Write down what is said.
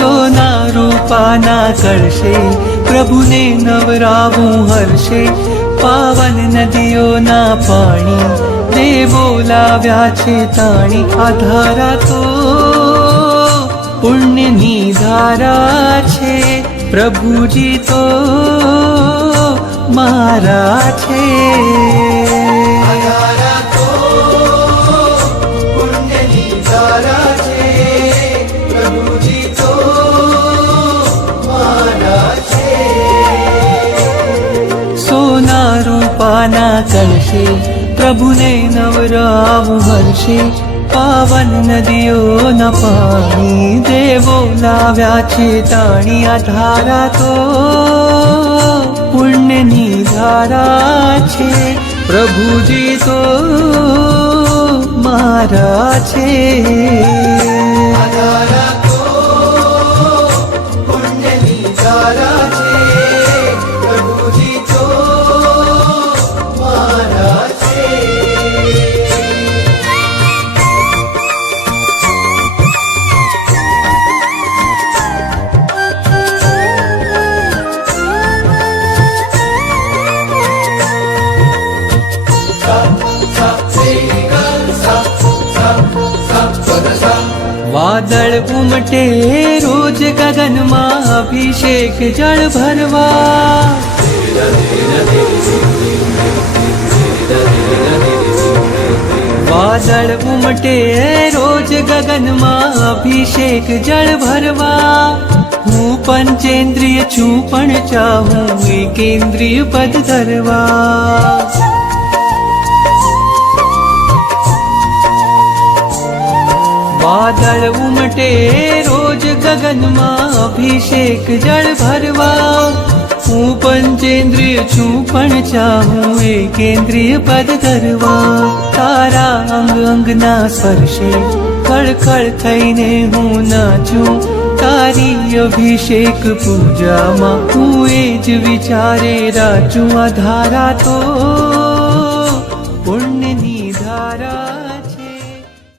સોના રૂપાના કરશે પ્રભુને નવરાવું હર્ષે પાવન નદીઓના પાણી દેવો લાવ્યા છે તાણી આ ધારા તો પુણ્યની ધારા છે પ્રભુજી તો મારા છે સોના રૂપાના કળશે પ્રભુને નવરાવું હર્ષે પાવન નદીઓના પાણી દેવો લાવ્યા છે તાણી આ ધારા તો પુણ્યની ધારા છે પ્રભુજી તો મારા છે વાદળ ઉમટે રોજ ગગનમાં અભિષેક જળ ભરવા વાદળ ઉમટે રોજ ગગનમાં અભિષેક જળ ભરવા હું પંચેન્દ્રિય છું પણ ચાહું એકેન્દ્રિય પદ ધરવા વાદળ ઉમટે રોજ ગગનમાં અભિષેક જળ ભરવા હું પંચેન્દ્રિય છું પણ ચાહું એકેન્દ્રિય પદ ધરવા તારા અંગ અંગના સ્પર્શે ખળખળ થઈને હું નાચું તારી અભિષેક પૂજામાં હું એ જ વિચારે રાચું આ ધારા તો